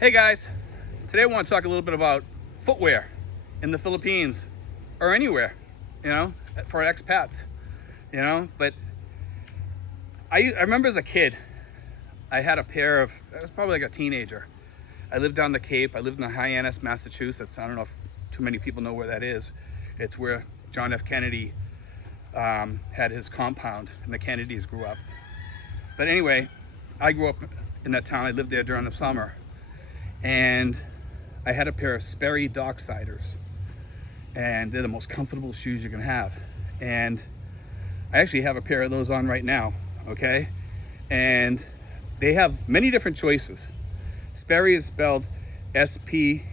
Hey guys, today I want to talk a little bit about footwear in the Philippines or anywhere, for expats, but I remember as a kid, I had a pair of, I was probably like a teenager. I lived down the Cape, I lived in Hyannis, Massachusetts. I don't know if too many people know where that is. It's where John F. Kennedy had his compound and the Kennedys grew up. But anyway, I grew up in that town. I lived there during the summer. And I had a pair of Sperry Docksiders, and they're the most comfortable shoes you can have. And I actually have a pair of those on right now, okay? And they have many different choices. Sperry is spelled Sperry.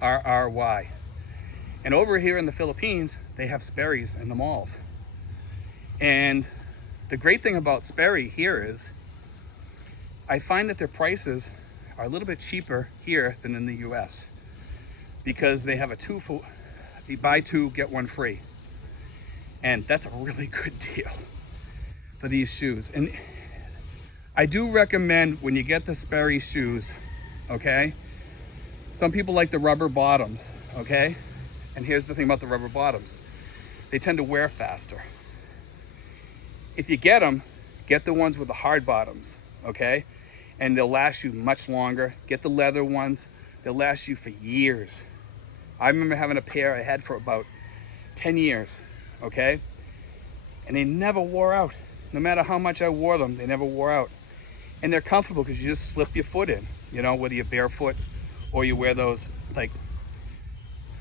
And over here in the Philippines, they have Sperry's in the malls. And the great thing about Sperry here is I find that their prices are a little bit cheaper here than in the US because they have you buy two, get one free. And that's a really good deal for these shoes. And I do recommend when you get the Sperry shoes, okay? Some people like the rubber bottoms, okay? And here's the thing about the rubber bottoms. They tend to wear faster. If you get them, get the ones with the hard bottoms, okay? And they'll last you much longer. Get the leather ones, they'll last you for years. I remember having a pair I had for about 10 years, okay? And they never wore out. No matter how much I wore them, they never wore out. And they're comfortable because you just slip your foot in, whether you're barefoot or you wear those like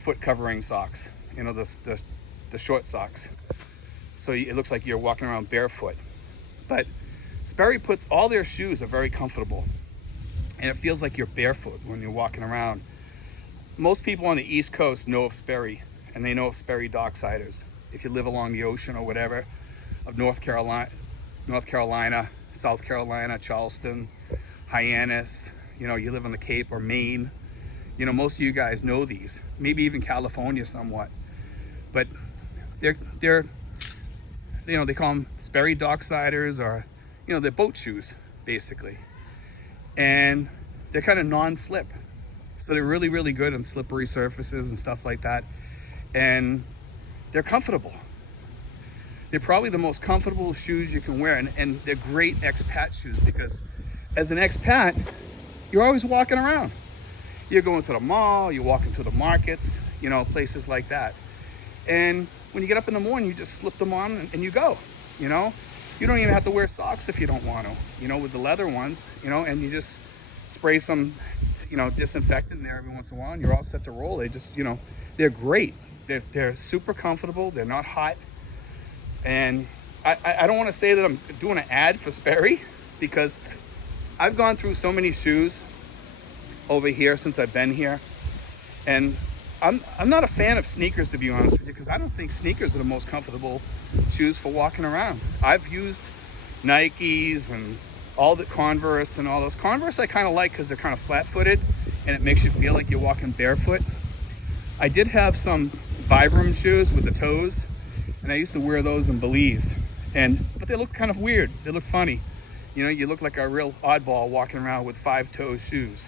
foot covering socks, the short socks. So it looks like you're walking around barefoot. But Sperry puts, all their shoes are very comfortable, and it feels like you're barefoot when you're walking around. Most people on the East Coast know of Sperry, and they know of Sperry Docksiders. If you live along the ocean or whatever, of North Carolina, South Carolina, Charleston, Hyannis, you live on the Cape or Maine, most of you guys know these, maybe even California somewhat. But they're they call them Sperry Docksiders, or they're boat shoes, basically. And they're kind of non-slip. So they're really, really good on slippery surfaces and stuff like that. And they're comfortable. They're probably the most comfortable shoes you can wear. And they're great expat shoes because as an expat, you're always walking around. You're going to the mall, you're walking to the markets, places like that. And when you get up in the morning, you just slip them on and you go, You don't even have to wear socks if you don't want to, with the leather ones, and you just spray some, disinfectant in there every once in a while and you're all set to roll. They just, they're great. They're super comfortable. They're not hot. And I don't want to say that I'm doing an ad for Sperry because I've gone through so many shoes over here since I've been here. And I'm not a fan of sneakers, to be honest with you, because I don't think sneakers are the most comfortable shoes for walking around. I've used Nikes and all the Converse and all those. Converse I kind of like because they're kind of flat-footed and it makes you feel like you're walking barefoot. I did have some Vibram shoes with the toes, and I used to wear those in Belize. But they looked kind of weird. They looked funny. You look like a real oddball walking around with 5-toe shoes,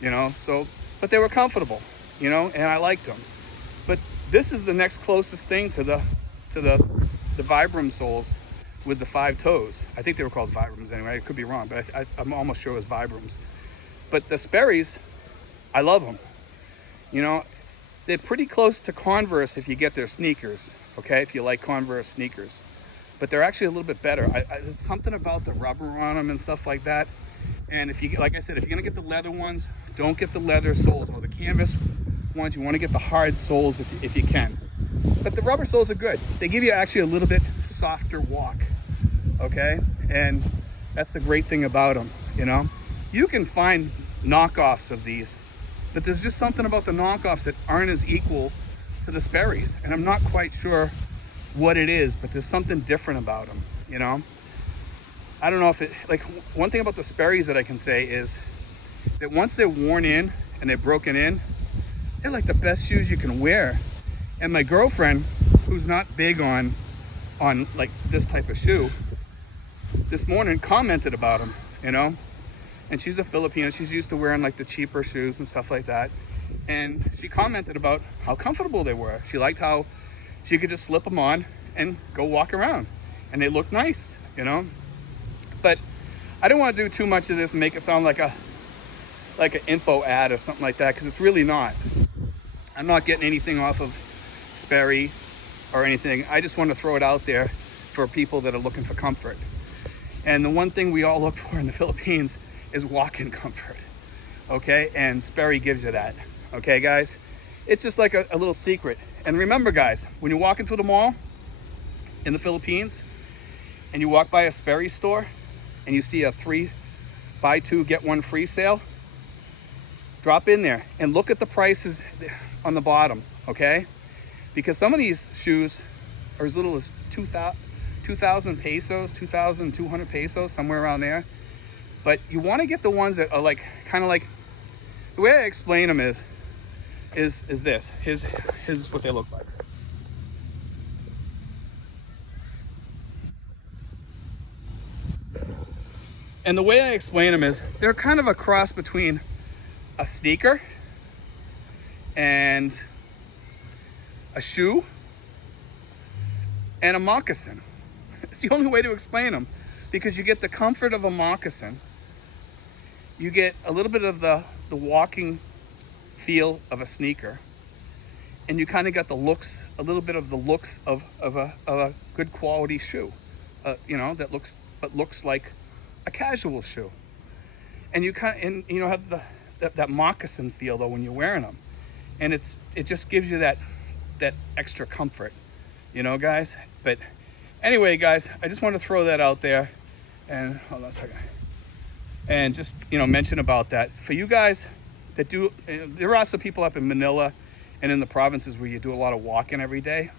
but they were comfortable. And I liked them. But this is the next closest thing to the Vibram soles with the 5 toes. I think they were called Vibrams anyway. I could be wrong, but I'm almost sure it was Vibrams. But the Sperry's, I love them. They're pretty close to Converse if you get their sneakers, okay? If you like Converse sneakers. But they're actually a little bit better. There's something about the rubber on them and stuff like that. And like I said, if you're gonna get the leather ones, don't get the leather soles or the canvas ones. You want to get the hard soles if you can. But the rubber soles are good. They give you actually a little bit softer walk, okay? And that's the great thing about them, You can find knockoffs of these, but there's just something about the knockoffs that aren't as equal to the Sperry's. And I'm not quite sure what it is, but there's something different about them, I don't know if one thing about the Sperry's that I can say is that once they're worn in and they're broken in, they're like the best shoes you can wear. And my girlfriend, who's not big on like this type of shoe, this morning commented about them, and she's a Filipino. She's used to wearing like the cheaper shoes and stuff like that. And she commented about how comfortable they were. She liked how she could just slip them on and go walk around, and they look nice, you know. But I don't want to do too much of this and make it sound like an info ad or something like that, because it's really not. I'm not getting anything off of Sperry or anything. I just want to throw it out there for people that are looking for comfort. And the one thing we all look for in the Philippines is walk-in comfort, okay? And Sperry gives you that, okay, guys? It's just like a little secret. And remember, guys, when you walk into the mall in the Philippines and you walk by a Sperry store and you see a 3 buy 2 get 1 free sale, drop in there and look at the prices on the bottom, okay? Because some of these shoes are as little as 2,000 pesos, 2,200 pesos, somewhere around there. But you want to get the ones that are like, kind of like, the way I explain them is this. Here's what they look like. And the way I explain them is they're kind of a cross between a sneaker and a shoe and a moccasin. It's the only way to explain them, because you get the comfort of a moccasin, you get a little bit of the walking feel of a sneaker, and you kind of got the looks, a little bit of the looks of a good quality shoe, you know, that looks like a casual shoe. And you have that moccasin feel though when you're wearing them, and it just gives you that extra comfort, you know, guys. But anyway, guys, I just want to throw that out there, and hold on a second, and just, you know, mention about that for you guys that do. There are some people up in Manila and in the provinces where you do a lot of walking every day,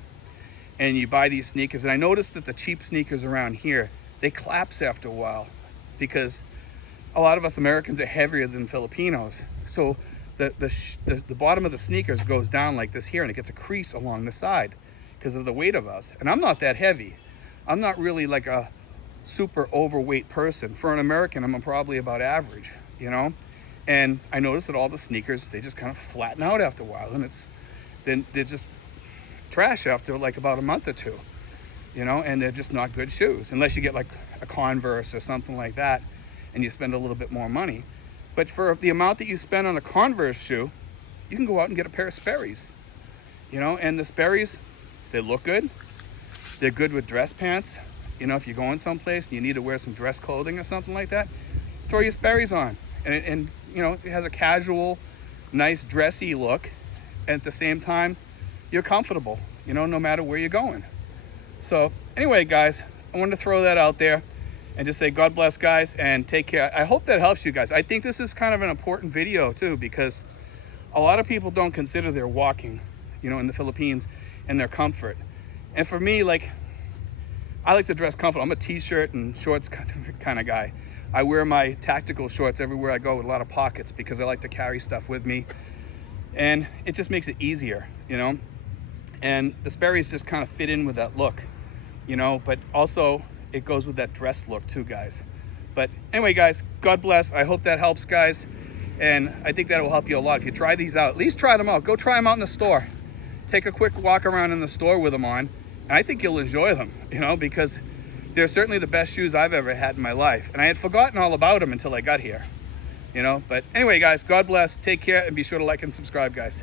and you buy these sneakers. And I noticed that the cheap sneakers around here, they collapse after a while, because a lot of us Americans are heavier than Filipinos. So the bottom of the sneakers goes down like this here, and it gets a crease along the side because of the weight of us. And I'm not that heavy. I'm not really like a super overweight person. For an American, I'm probably about average, you know. And I noticed that all the sneakers, they just kind of flatten out after a while, and then they're just trash after like about a month or two, you know. And they're just not good shoes unless you get like a Converse or something like that, and you spend a little bit more money. But for the amount that you spend on a Converse shoe, you can go out and get a pair of Sperry's, you know. And the Sperry's, they look good. They're good with dress pants. You know, if you're going someplace and you need to wear some dress clothing or something like that, throw your Sperry's on, and you know, it has a casual, nice, dressy look, and at the same time, you're comfortable, you know, no matter where you're going. So anyway, guys, I wanted to throw that out there and just say God bless, guys, and take care. I hope that helps you guys. I think this is kind of an important video too, because a lot of people don't consider their walking, you know, in the Philippines, and their comfort. And for me, like, I like to dress comfortable. I'm a t-shirt and shorts kind of guy. I wear my tactical shorts everywhere I go with a lot of pockets, because I like to carry stuff with me, and it just makes it easier, you know. And the Sperry's just kind of fit in with that look, you know, but also it goes with that dress look too, guys. But anyway, guys, God bless. I hope that helps, guys, and I think that will help you a lot. If you try these out, at least try them out. Go try them out in the store. Take a quick walk around in the store with them on, and I think you'll enjoy them, you know, because they're certainly the best shoes I've ever had in my life, and I had forgotten all about them until I got here, you know. But anyway, guys, God bless. Take care, and be sure to like and subscribe, guys.